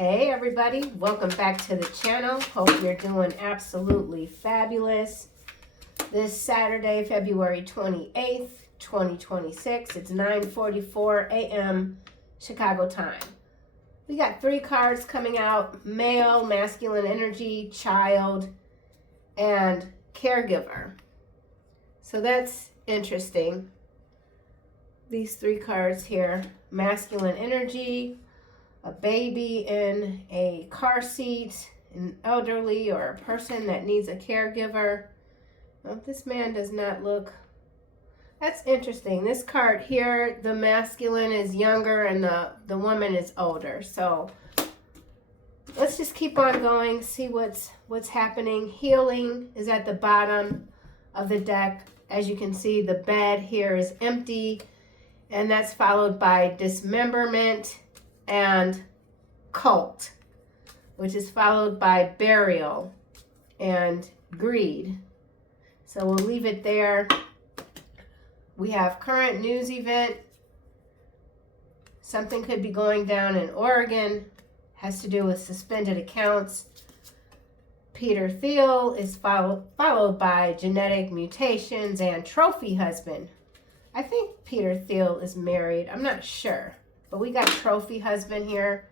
Hey everybody, welcome back to the channel. Hope you're doing absolutely fabulous. This Saturday, February 28th, 2026, it's 9:44 a.m. Chicago time. We got 3 cards coming out: male, masculine energy, child, and caregiver. So that's interesting. These 3 cards here: masculine energy, a baby in a car seat, an elderly or a person that needs a caregiver. Well, this man does not look... That's interesting. This card here, the masculine is younger and the woman is older. So let's just keep on going, see what's happening. Healing is at the bottom of the deck. As you can see, the bed here is empty, and that's followed by dismemberment and cult, which is followed by burial and greed. So we'll leave it there. We have current news event. Something could be going down in Oregon. Has to do with suspended accounts. Peter Thiel is followed by genetic mutations and trophy husband. I think Peter Thiel is married. I'm not sure. But we got trophy husband here.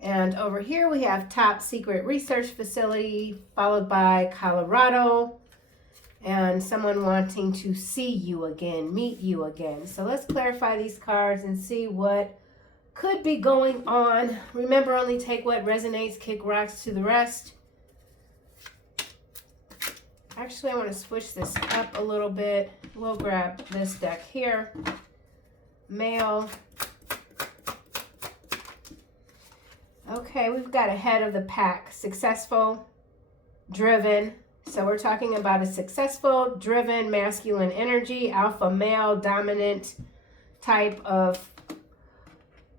And over here we have top secret research facility, followed by Colorado, and someone wanting to see you again, meet you again. So let's clarify these cards and see what could be going on. Remember, only take what resonates, kick rocks to the rest. Actually, I want to switch this up a little bit. We'll grab this deck here. Male. Okay, we've got a head of the pack, successful, driven. So we're talking about a successful, driven, masculine energy, alpha male, dominant type of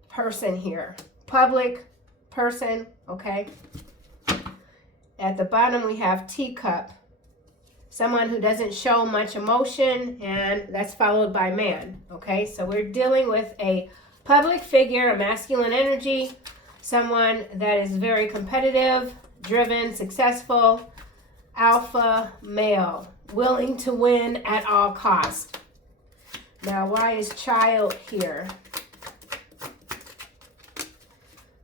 person here. Public person, okay? At the bottom we have teacup, someone who doesn't show much emotion, and that's followed by man, okay? So we're dealing with a public figure, a masculine energy, someone that is very competitive, driven, successful, alpha male, willing to win at all costs. Now, why is child here?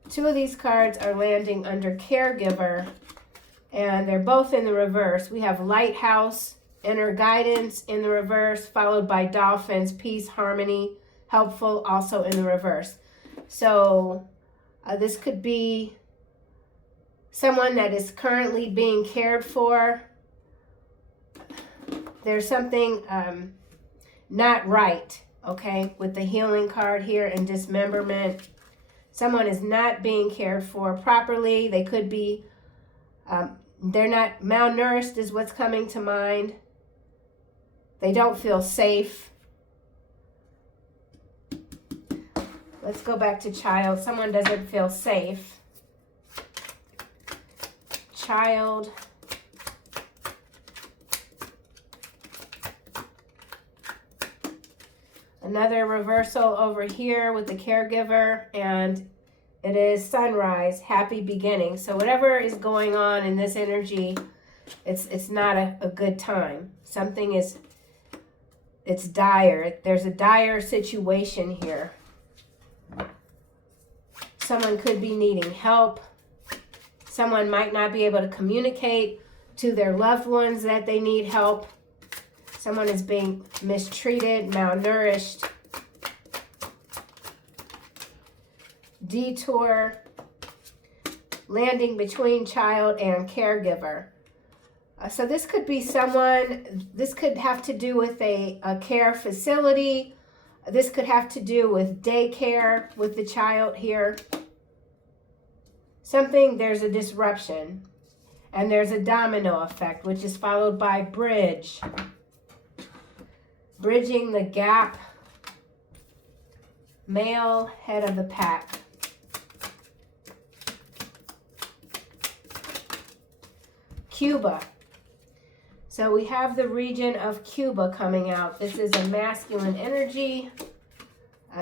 2 of these cards are landing under caregiver, and they're both in the reverse. We have lighthouse, inner guidance in the reverse, followed by dolphins, peace, harmony, helpful, also in the reverse. So this could be someone that is currently being cared for. There's something not right, okay, with the healing card here and dismemberment. Someone is not being cared for properly. They could be, they're not malnourished is what's coming to mind. They don't feel safe. Let's go back to child. Someone doesn't feel safe. Child. Another reversal over here with the caregiver, and it is sunrise, happy beginning. So whatever is going on in this energy, it's not a good time. Something is, it's dire. There's a dire situation here. Someone could be needing help. Someone might not be able to communicate to their loved ones that they need help. Someone is being mistreated, malnourished. Detour, landing between child and caregiver. So this could be someone, this could have to do with a care facility. This could have to do with daycare with the child here. Something, there's a disruption. And there's a domino effect, which is followed by bridge. Bridging the gap. Male, head of the pack. Cuba. So we have the region of Cuba coming out. This is a masculine energy.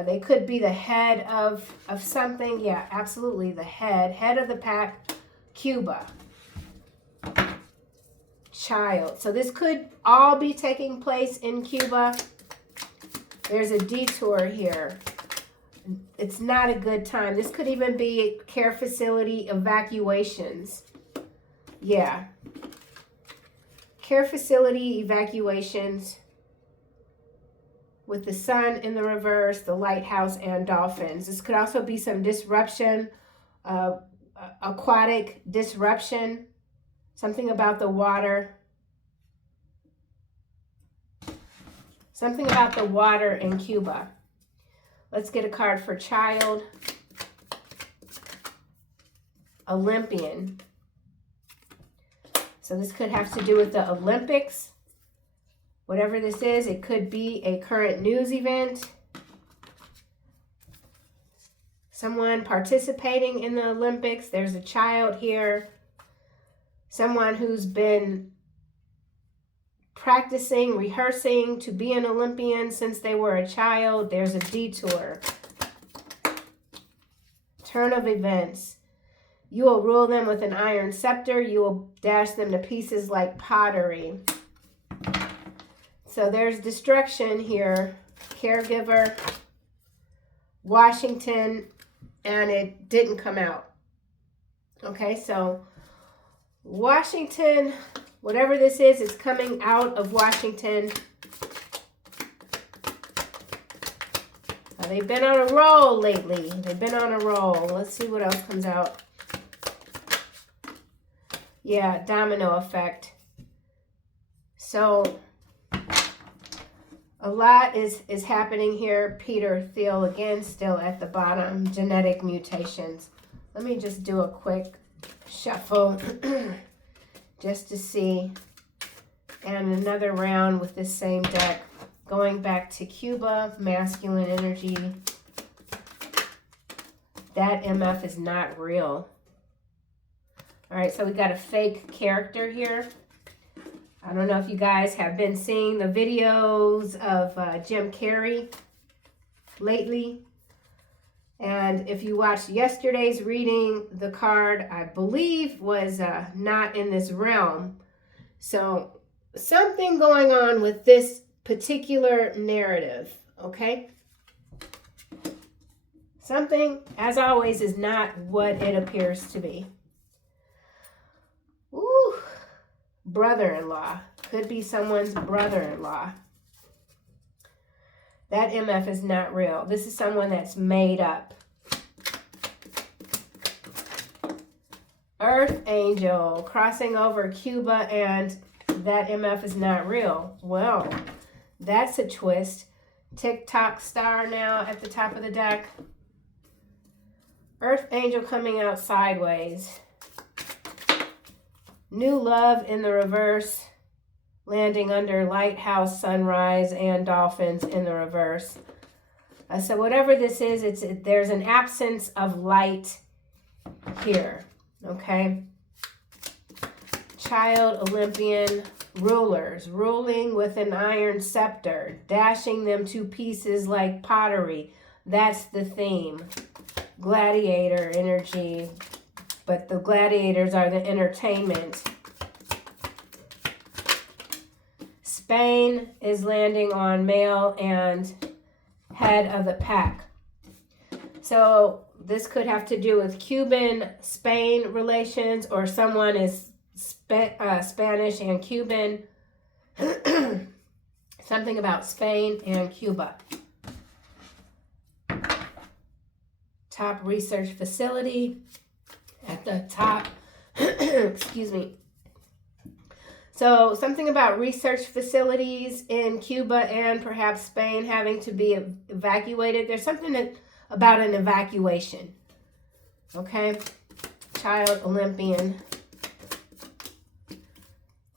They could be the head of something. Yeah, absolutely, the head of the pack, Cuba. Child. So this could all be taking place in Cuba. There's a detour here. It's not a good time. This could even be care facility evacuations. Yeah. Care facility evacuations with the sun in the reverse, the lighthouse, and dolphins. This could also be some disruption, aquatic disruption, something about the water. Something about the water in Cuba. Let's get a card for child. Olympian. So this could have to do with the Olympics. Whatever this is, it could be a current news event. Someone participating in the Olympics. There's a child here. Someone who's been practicing, rehearsing to be an Olympian since they were a child. There's a detour. Turn of events. You will rule them with an iron scepter. You will dash them to pieces like pottery. So there's destruction here. Caregiver, Washington, and it didn't come out. Okay, so Washington, whatever this is, it's coming out of Washington. They've been on a roll lately. They've been on a roll. Let's see what else comes out. Yeah, domino effect. So a lot is happening here. Peter Thiel again, still at the bottom. Genetic mutations. Let me just do a quick shuffle just to see. And another round with this same deck. Going back to Cuba, masculine energy. That MF is not real. All right, so we got a fake character here. I don't know if you guys have been seeing the videos of Jim Carrey lately. And if you watched yesterday's reading, the card, I believe, was not in this realm. So something going on with this particular narrative, okay? Something, as always, is not what it appears to be. Ooh, brother-in-law. Could be someone's brother-in-law. That MF is not real. This is someone that's made up. Earth Angel crossing over Cuba, and that MF is not real. Well, that's a twist. TikTok star now at the top of the deck. Earth Angel coming out sideways. New love in the reverse. Landing under lighthouse, sunrise, and dolphins in the reverse. So whatever this is, there's an absence of light here. Okay. Child, Olympian, rulers, ruling with an iron scepter, dashing them to pieces like pottery. That's the theme. Gladiator energy, but the gladiators are the entertainment. Spain is landing on male and head of the pack. So this could have to do with Cuban-Spain relations, or someone is Spanish and Cuban. Something about Spain and Cuba. Top research facility at the top. Excuse me. So something about research facilities in Cuba and perhaps Spain having to be evacuated. There's something about an evacuation. Okay. Child, Olympian.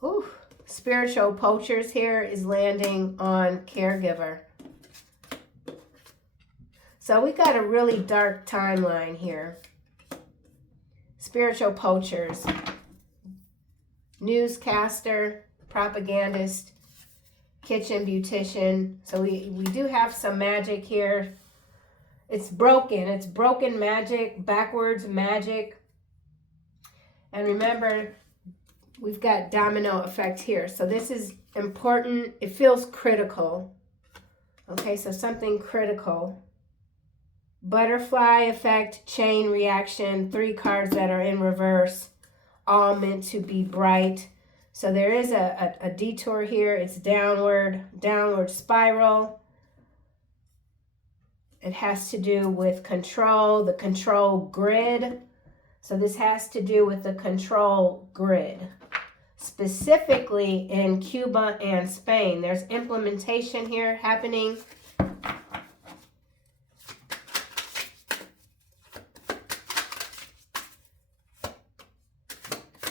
Ooh. Spiritual poachers here is landing on caregiver. So we got a really dark timeline here. Spiritual poachers. Newscaster, propagandist, kitchen beautician. So we do have some magic here. It's broken. It's broken magic, backwards magic. And remember, we've got domino effect here. So this is important. It feels critical. Okay, so something critical. Butterfly effect, chain reaction, 3 cards that are in reverse, all meant to be bright. So there is a detour here. It's downward spiral. It has to do with control, the control grid. So this has to do with the control grid. Specifically in Cuba and Spain. There's implementation here happening.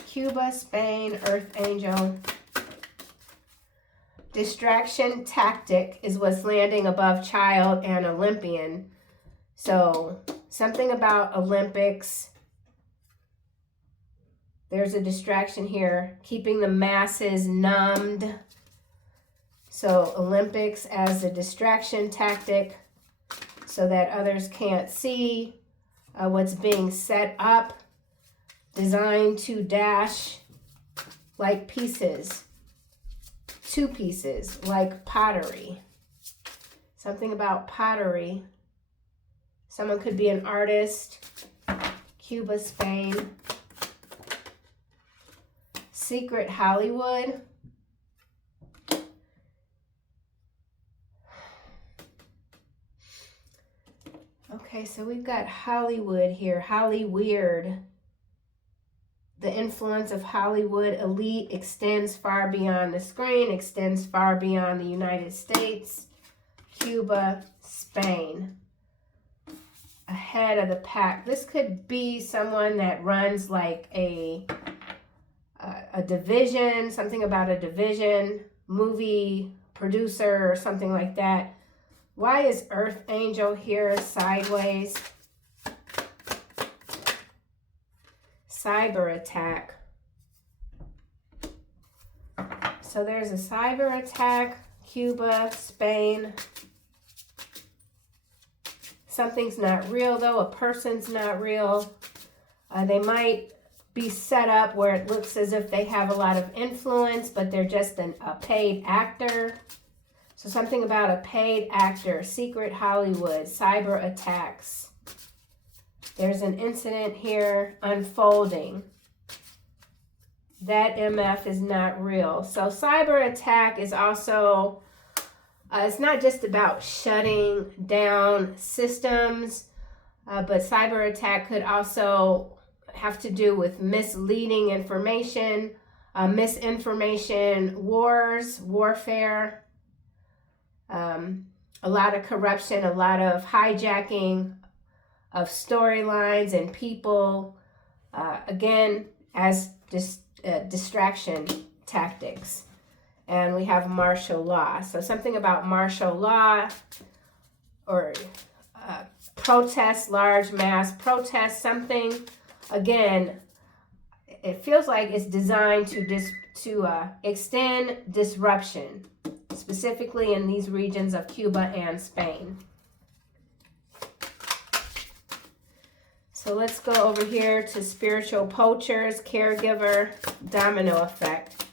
Cuba, Spain, Earth Angel. Distraction tactic is what's landing above child and Olympian. So something about Olympics. There's a distraction here, keeping the masses numbed. So Olympics as a distraction tactic so that others can't see what's being set up. Designed to dash like pieces, 2 pieces, like pottery. Something about pottery. Someone could be an artist. Cuba, Spain. Secret Hollywood. Okay, so we've got Hollywood here, Hollyweird. The influence of Hollywood elite extends far beyond the screen, extends far beyond the United States, Cuba, Spain. Ahead of the pack. This could be someone that runs like a division, something about a division, movie producer or something like that. Why is Earth Angel here sideways? Cyber attack. So there's a cyber attack, Cuba, Spain. Something's not real though, a person's not real. They might be set up where it looks as if they have a lot of influence, but they're just a paid actor. So something about a paid actor, secret Hollywood, cyber attacks. There's an incident here unfolding. That MF is not real. So cyber attack is also, it's not just about shutting down systems, but cyber attack could also have to do with misleading information, misinformation, warfare, a lot of corruption, a lot of hijacking of storylines and people, again, as distraction tactics. And we have martial law. So something about martial law or protest, large mass protest, something. Again, it feels like it's designed to extend disruption, specifically in these regions of Cuba and Spain. So let's go over here to spiritual poachers, caregiver, domino effect.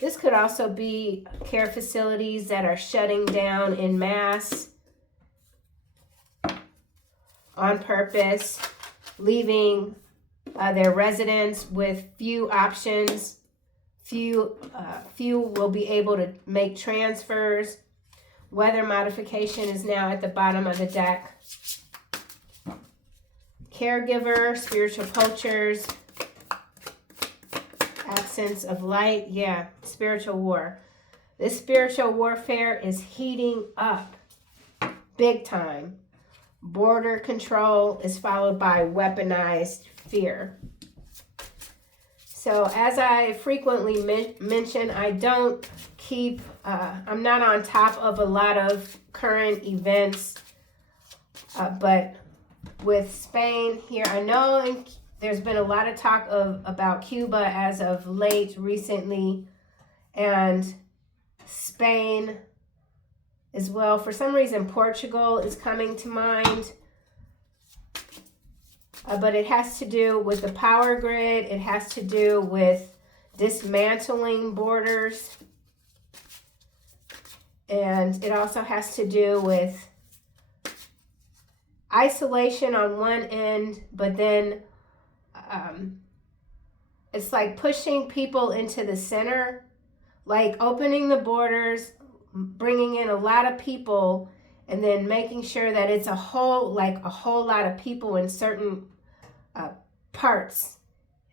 This could also be care facilities that are shutting down en masse on purpose, leaving their residents with few options. Few will be able to make transfers. Weather modification is now at the bottom of the deck. Caregiver, spiritual poachers, absence of light, yeah, spiritual war. This spiritual warfare is heating up big time. Border control is followed by weaponized fear. So as I frequently mention, I don't keep, I'm not on top of a lot of current events, but with Spain here, I know there's been a lot of talk about Cuba as of late, recently, and Spain as well. For some reason, Portugal is coming to mind. but it has to do with the power grid. It has to do with dismantling borders. And it also has to do with isolation on one end, but then it's like pushing people into the center, like opening the borders, bringing in a lot of people, and then making sure that it's a whole lot of people in certain parts,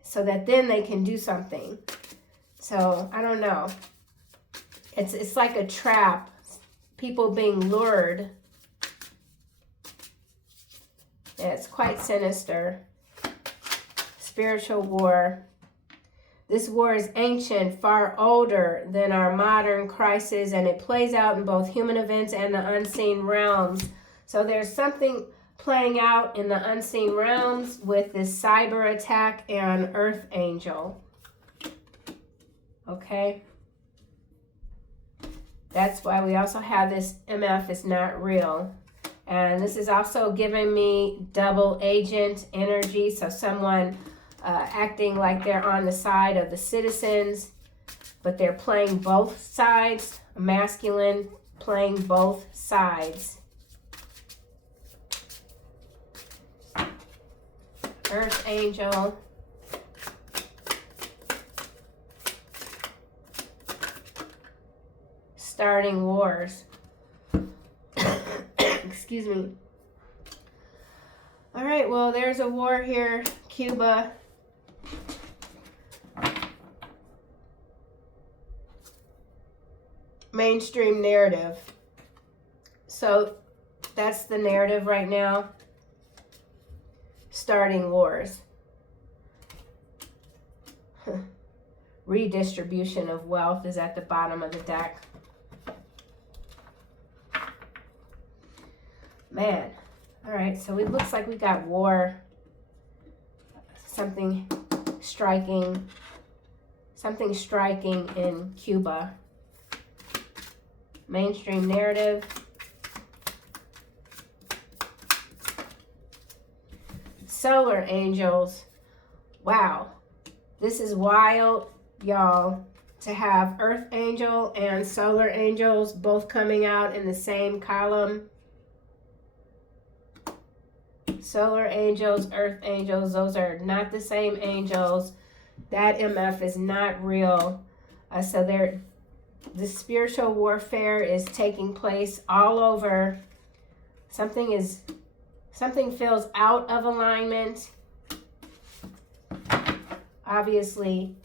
so that then they can do something. So I don't know. It's like a trap. People being lured. Yeah, it's quite sinister. Spiritual war. This war is ancient, far older than our modern crisis, and it plays out in both human events and the unseen realms. So there's something playing out in the unseen realms with this cyber attack and Earth Angel. Okay? That's why we also have this MF is not real. And this is also giving me double agent energy. So someone acting like they're on the side of the citizens, but they're playing both sides. A masculine playing both sides. Earth Angel. Starting wars. Excuse me. All right, well, there's a war here. Cuba. Mainstream narrative. So that's the narrative right now. Starting wars. Redistribution of wealth is at the bottom of the deck. Man. All right, so it looks like we got war. Something striking in Cuba. Mainstream narrative. Solar angels. Wow. This is wild, y'all, to have Earth Angel and Solar Angels both coming out in the same column. Solar Angels, Earth Angels, those are not the same angels. That MF is not real. So the spiritual warfare is taking place all over. Something feels out of alignment. Obviously.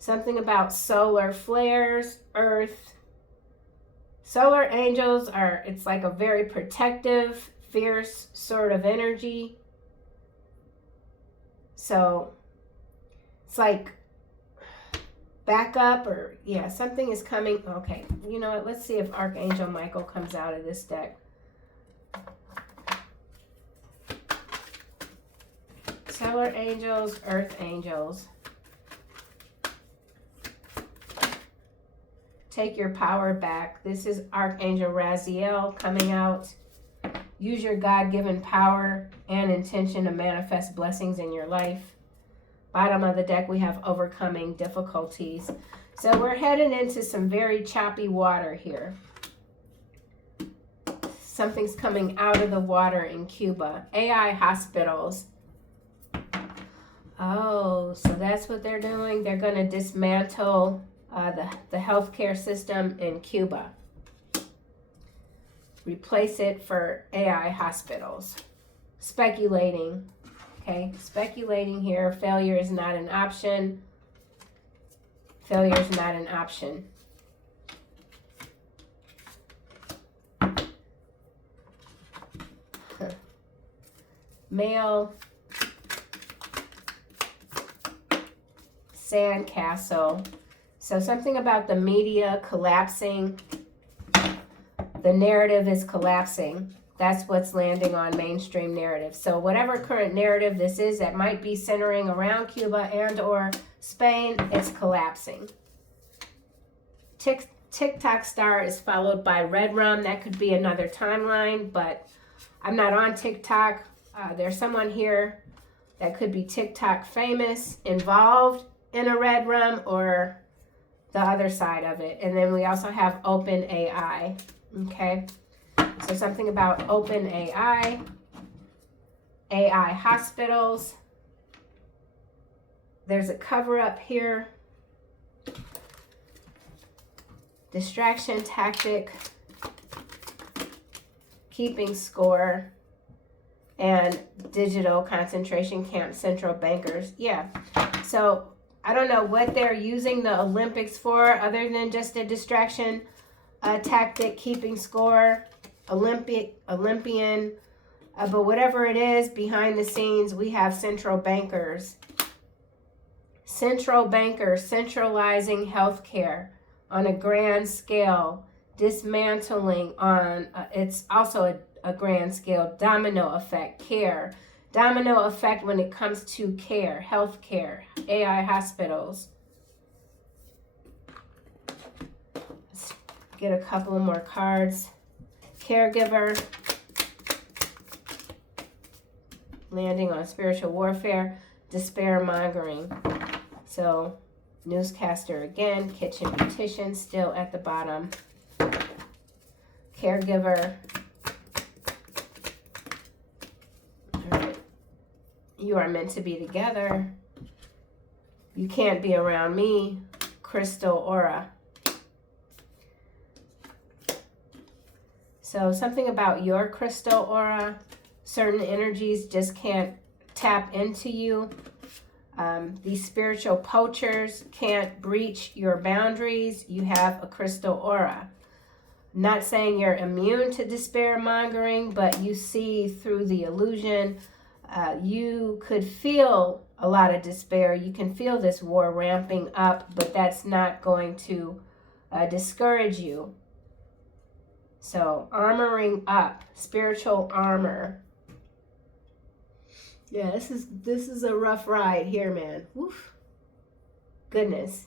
Something about solar flares, Earth. Solar angels it's like a very protective, fierce sort of energy. So it's like backup something is coming. Okay, you know what? Let's see if Archangel Michael comes out of this deck. Solar angels, Earth angels. Take your power back. This is Archangel Raziel coming out. Use your God-given power and intention to manifest blessings in your life. Bottom of the deck, we have overcoming difficulties. So we're heading into some very choppy water here. Something's coming out of the water in Cuba. AI hospitals. Oh, so that's what they're doing. They're going to dismantle the healthcare system in Cuba. Replace it for AI hospitals. Speculating. Okay, speculating here. Failure is not an option. Failure is not an option. Male. Sandcastle. So something about the media collapsing. The narrative is collapsing. That's what's landing on mainstream narrative. So whatever current narrative this is that might be centering around Cuba and or Spain, it's collapsing. TikTok star is followed by red rum. That could be another timeline, but I'm not on TikTok. There's someone here that could be TikTok famous, involved in a red room, or the other side of it. And then we also have Open AI. Okay, so something about Open AI, AI hospitals. There's a cover up here. Distraction tactic, keeping score, and digital concentration camp, central bankers. Yeah, so I don't know what they're using the Olympics for other than just a distraction tactic, keeping score, Olympian, but whatever it is, behind the scenes, we have central bankers. Central bankers centralizing healthcare on a grand scale, dismantling on, it's also a grand scale, domino effect, care. Domino effect when it comes to care, health care, AI hospitals. Let's get a couple of more cards. Caregiver, landing on spiritual warfare, despair mongering. So, newscaster again, kitchen beautician still at the bottom. Caregiver. All right. You are meant to be together. You can't be around me. Crystal aura. So something about your crystal aura. Certain energies just can't tap into you. These spiritual poachers can't breach your boundaries. You have a crystal aura. Not saying you're immune to despair mongering, but you see through the illusion. You could feel a lot of despair. You can feel this war ramping up, but that's not going to discourage you. So armoring up, spiritual armor. Yeah, this is a rough ride here, man. Woof. Goodness.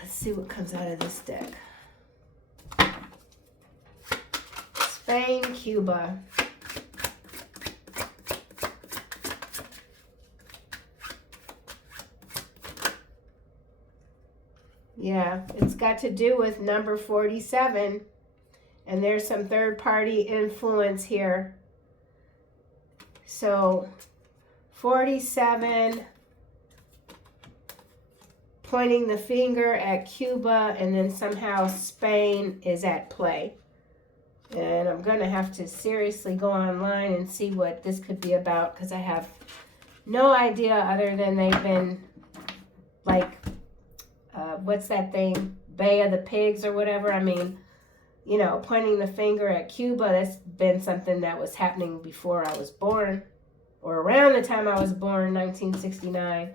Let's see what comes out of this deck. Spain, Cuba. Yeah, it's got to do with number 47. And there's some third-party influence here. So 47, pointing the finger at Cuba, and then somehow Spain is at play. And I'm going to have to seriously go online and see what this could be about, because I have no idea other than they've been like, what's that thing? Bay of the Pigs or whatever. I mean, you know, pointing the finger at Cuba, that's been something that was happening before I was born, or around the time I was born, 1969.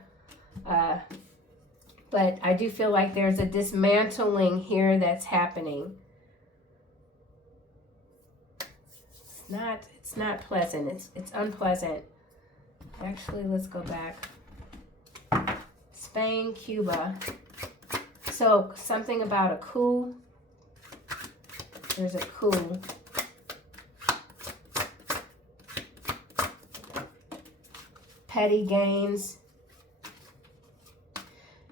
But I do feel like there's a dismantling here that's happening. It's not pleasant. It's unpleasant. Actually, let's go back. Spain, Cuba. So something about a coup. There's a coup. Petty gains.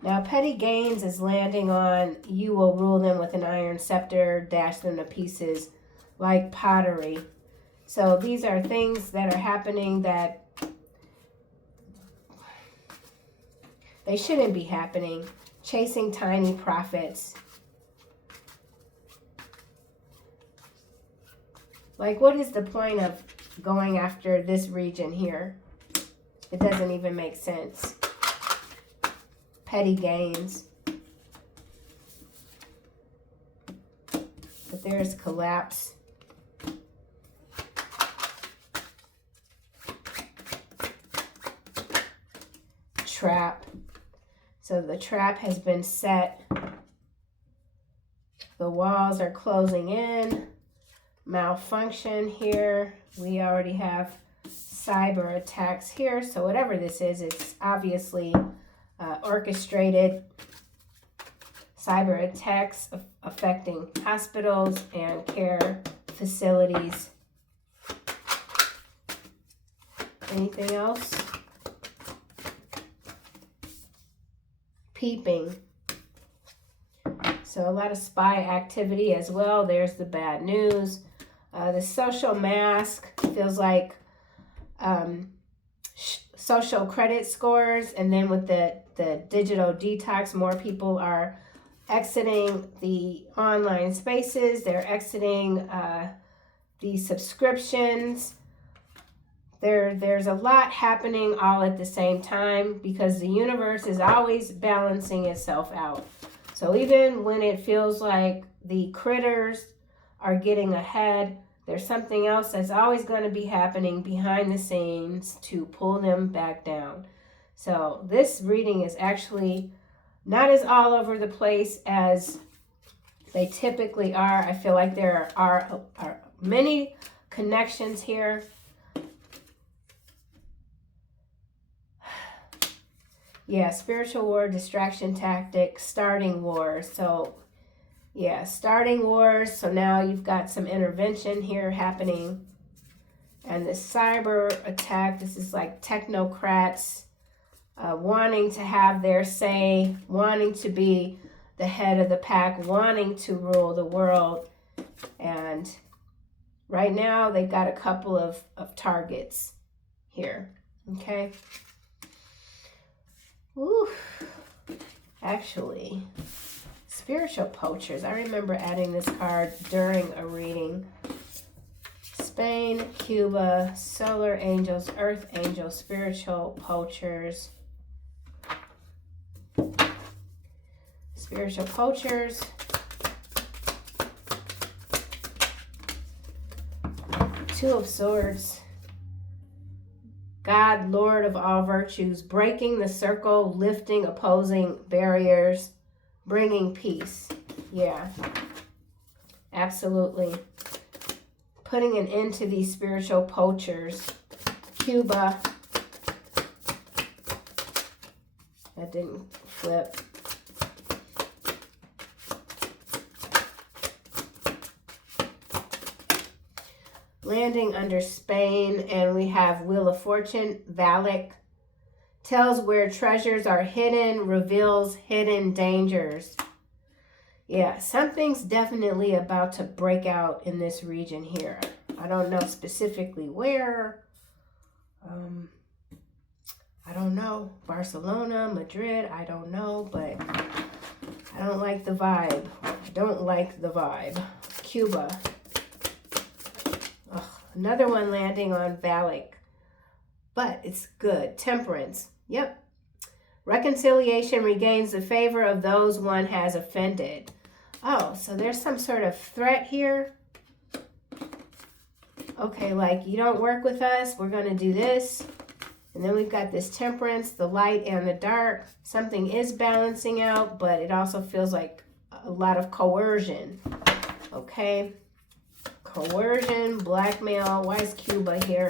Now, petty gains is landing on, you will rule them with an iron scepter, dash them to pieces like pottery. So these are things that are happening that they shouldn't be happening. Chasing tiny profits. Like, what is the point of going after this region here? It doesn't even make sense. Petty gains. But there's collapse. Trap. So the trap has been set. The walls are closing in. Malfunction here. We already have cyber attacks here. So whatever this is, it's obviously orchestrated cyber attacks affecting hospitals and care facilities. Anything else? Peeping. So a lot of spy activity as well. There's the bad news. The social mask feels like social credit scores, and then with the digital detox, more people are exiting the online spaces. They're exiting the subscriptions. There's a lot happening all at the same time because the universe is always balancing itself out. So even when it feels like the critters are getting ahead, there's something else that's always going to be happening behind the scenes to pull them back down. So this reading is actually not as all over the place as they typically are. I feel like there are many connections here. Yeah, spiritual war, distraction tactic, starting wars. So yeah, starting wars. So now you've got some intervention here happening. And the cyber attack, this is like technocrats wanting to have their say, wanting to be the head of the pack, wanting to rule the world. And right now they've got a couple of targets here. Okay. Ooh, actually, spiritual poachers. I remember adding this card during a reading. Spain, Cuba, solar angels, earth angels, spiritual poachers. Spiritual poachers. Two of Swords. God, Lord of all virtues, breaking the circle, lifting opposing barriers, bringing peace. Yeah, absolutely. Putting an end to these spiritual poachers. Cuba. That didn't flip. Landing under Spain, and we have Wheel of Fortune, Valak. Tells where treasures are hidden, reveals hidden dangers. Yeah, something's definitely about to break out in this region here. I don't know specifically where. I don't know. Barcelona, Madrid, I don't know, but I don't like the vibe. I don't like the vibe. Cuba. Another one landing on Valak, but it's good. Temperance. Yep. Reconciliation regains the favor of those one has offended. Oh, so there's some sort of threat here. Okay, like you don't work with us, we're going to do this. And then we've got this temperance, the light and the dark. Something is balancing out, but it also feels like a lot of coercion. Okay. Coercion, blackmail. Why is Cuba here?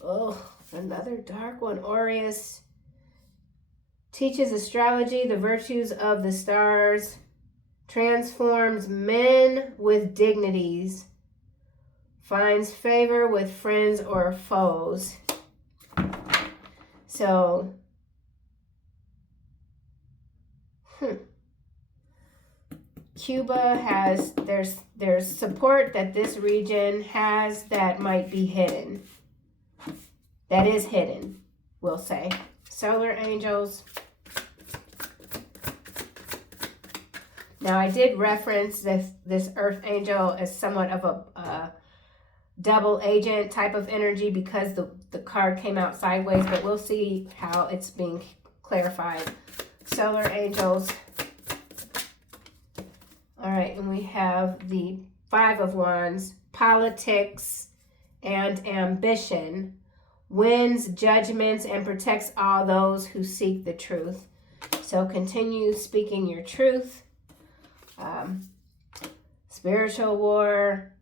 Oh, another dark one. Aureus. Teaches astrology, the virtues of the stars. Transforms men with dignities. Finds favor with friends or foes. So, Cuba has, there's support that this region has that might be hidden. That is hidden, we'll say. Solar angels. Now I did reference this earth angel as somewhat of a double agent type of energy because the card came out sideways, but we'll see how it's being clarified. Solar angels. All right, and we have the Five of Wands, politics and ambition, wins judgments and protects all those who seek the truth. So continue speaking your truth. Spiritual war,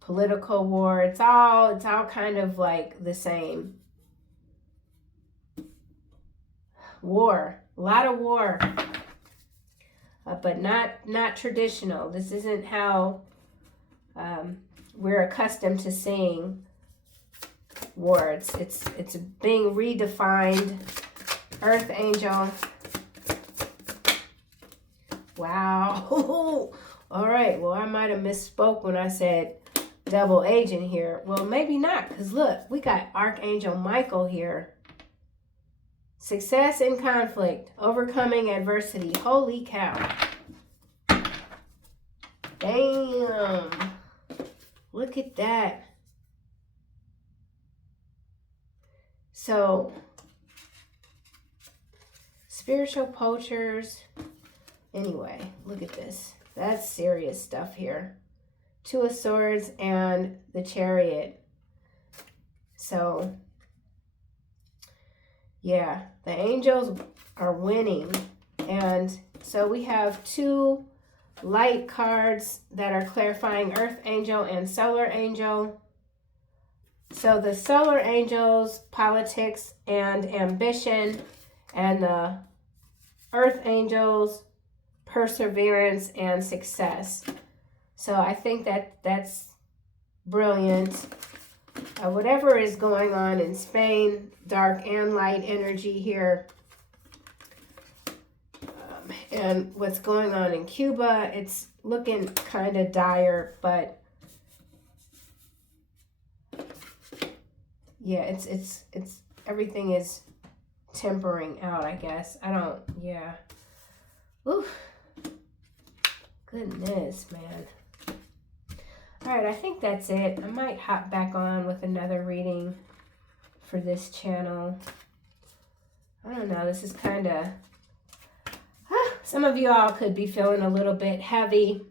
political war, it's all kind of like the same. War, a lot of war. But not traditional. This isn't how we're accustomed to seeing words. It's being redefined. Earth angel. Wow. All right. Well, I might have misspoke when I said double agent here. Well, maybe not, because look, we got Archangel Michael here. Success in conflict, overcoming adversity. Holy cow. Damn. Look at that. So, spiritual poachers. Anyway, look at this. That's serious stuff here. Two of Swords and the Chariot. So, yeah, the angels are winning. And so we have two light cards that are clarifying, Earth Angel and Solar Angel. So the Solar Angels, politics and ambition, and the Earth Angels, perseverance and success. So I think that's brilliant. Whatever is going on in Spain, dark and light energy here. And what's going on in Cuba, it's looking kind of dire, but yeah, it's everything is tempering out, I guess. Yeah. Oof. Goodness, man. All right, I think that's it. I might hop back on with another reading for this channel. I don't know, this is kind of... some of you all could be feeling a little bit heavy.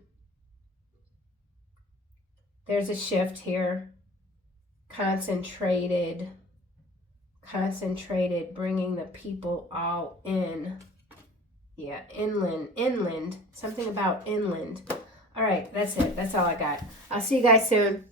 There's a shift here. Concentrated, bringing the people all in. Yeah, inland, something about inland. All right, that's it. That's all I got. I'll see you guys soon.